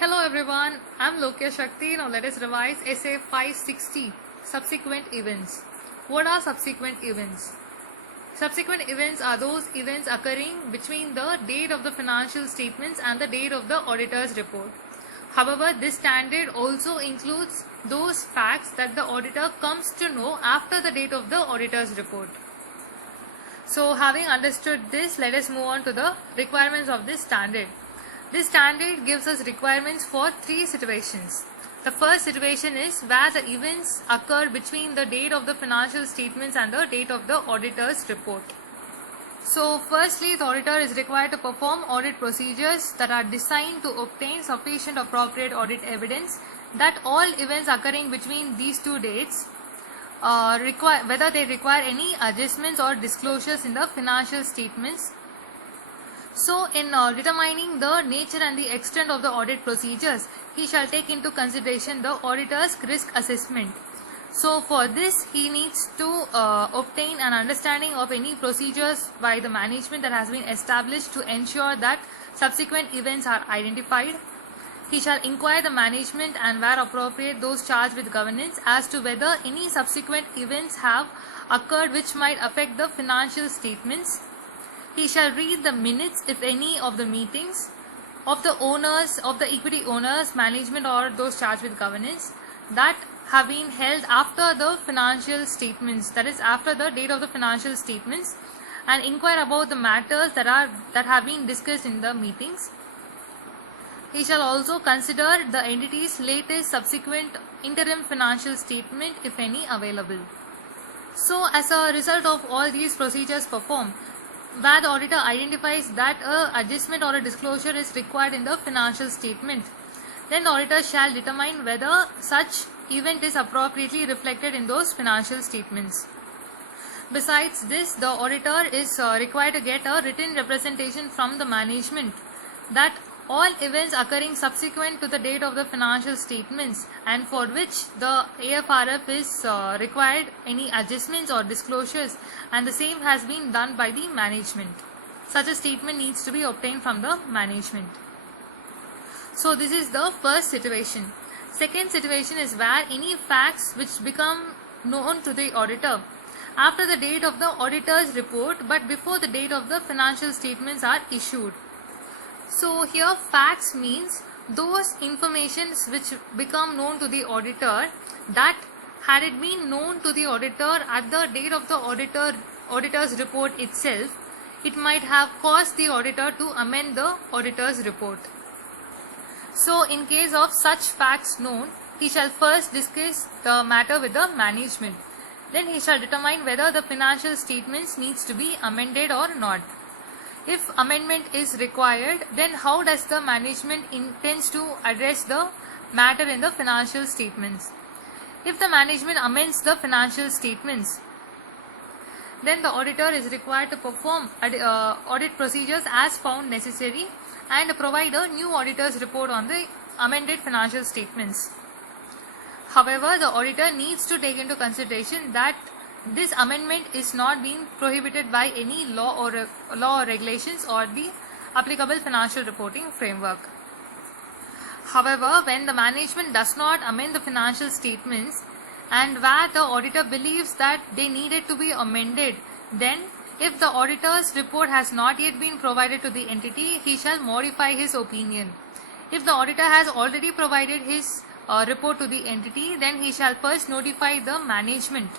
Hello everyone, I'm Lokya Shakti. Now let us revise essay 560, Subsequent Events. What are subsequent events? Subsequent events are those events occurring between the date of the financial statements and the date of the auditor's report. However, this standard also includes those facts that the auditor comes to know after the date of the auditor's report. So having understood this, let us move on to the requirements of this standard. This standard gives us requirements for three situations. The first situation is where the events occur between the date of the financial statements and the date of the auditor's report. So firstly, the auditor is required to perform audit procedures that are designed to obtain sufficient appropriate audit evidence that all events occurring between these two dates whether they require any adjustments or disclosures in the financial statements. So in determining the nature and the extent of the audit procedures, he shall take into consideration the auditor's risk assessment. So for this, he needs to obtain an understanding of any procedures by the management that has been established to ensure that subsequent events are identified. He shall inquire the management and where appropriate those charged with governance as to whether any subsequent events have occurred which might affect the financial statements. He shall read the minutes, if any, of the meetings of the owners, of the equity owners, management or those charged with governance that have been held after the financial statements, that is after the date of the financial statements, and inquire about the matters that have been discussed in the meetings. He shall also consider the entity's latest subsequent interim financial statement, if any, available. So as a result of all these procedures performed, where the auditor identifies that an adjustment or a disclosure is required in the financial statement, then the auditor shall determine whether such event is appropriately reflected in those financial statements. Besides this, the auditor is required to get a written representation from the management that all events occurring subsequent to the date of the financial statements and for which the AFRF is required any adjustments or disclosures, and the same has been done by the management. Such a statement needs to be obtained from the management. So this is the first situation. Second situation is where any facts which become known to the auditor after the date of the auditor's report but before the date of the financial statements are issued. So here facts means those informations which become known to the auditor that had it been known to the auditor at the date of the auditor's report itself, it might have caused the auditor to amend the auditor's report. So in case of such facts known, he shall first discuss the matter with the management. Then he shall determine whether the financial statements needs to be amended or not. If amendment is required, then how does the management intends to address the matter in the financial statements? If the management amends the financial statements, then the auditor is required to perform audit procedures as found necessary and provide a new auditor's report on the amended financial statements. However, the auditor needs to take into consideration that this amendment is not being prohibited by any law or regulations or the applicable financial reporting framework. However, when the management does not amend the financial statements and where the auditor believes that they needed to be amended, then if the auditor's report has not yet been provided to the entity, he shall modify his opinion. If the auditor has already provided his report to the entity, then he shall first notify the management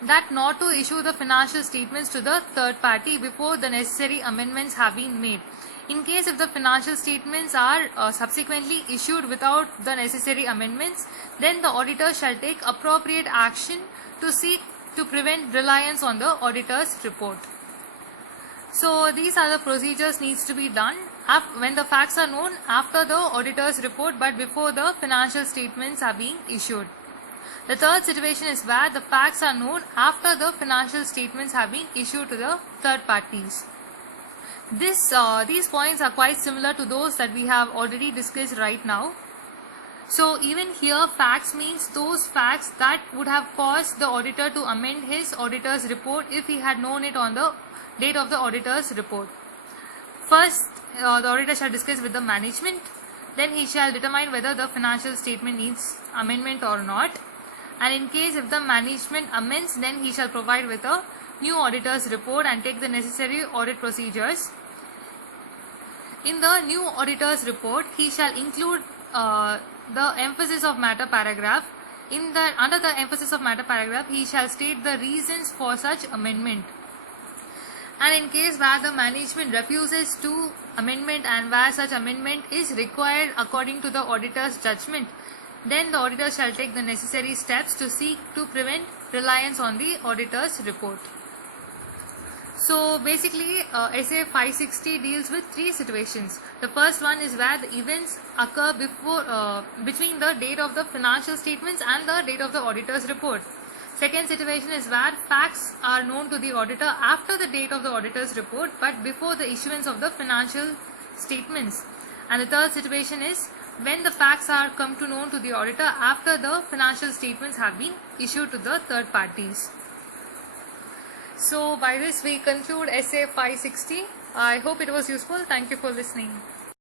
that not to issue the financial statements to the third party before the necessary amendments have been made. In case if the financial statements are subsequently issued without the necessary amendments, then the auditor shall take appropriate action to seek to prevent reliance on the auditor's report. So these are the procedures needs to be done when the facts are known after the auditor's report but before the financial statements are being issued. The third situation is where the facts are known after the financial statements have been issued to the third parties. These points are quite similar to those that we have already discussed right now. So even here facts means those facts that would have caused the auditor to amend his auditor's report if he had known it on the date of the auditor's report. First, the auditor shall discuss with the management then he shall determine whether the financial statement needs amendment or not. And in case if the management amends, then he shall provide with a new auditor's report and take the necessary audit procedures. In the new auditor's report, he shall include the emphasis of matter paragraph. Under the emphasis of matter paragraph, he shall state the reasons for such amendment. And in case where the management refuses to amendment and where such amendment is required according to the auditor's judgment, then the auditor shall take the necessary steps to seek to prevent reliance on the auditor's report. So basically, SA 560 deals with three situations. The first one is where the events occur between the date of the financial statements and the date of the auditor's report. Second situation is where facts are known to the auditor after the date of the auditor's report but before the issuance of the financial statements. And the third situation is when the facts are come to known to the auditor after the financial statements have been issued to the third parties. So by this we conclude SA 560. I hope it was useful. Thank you for listening.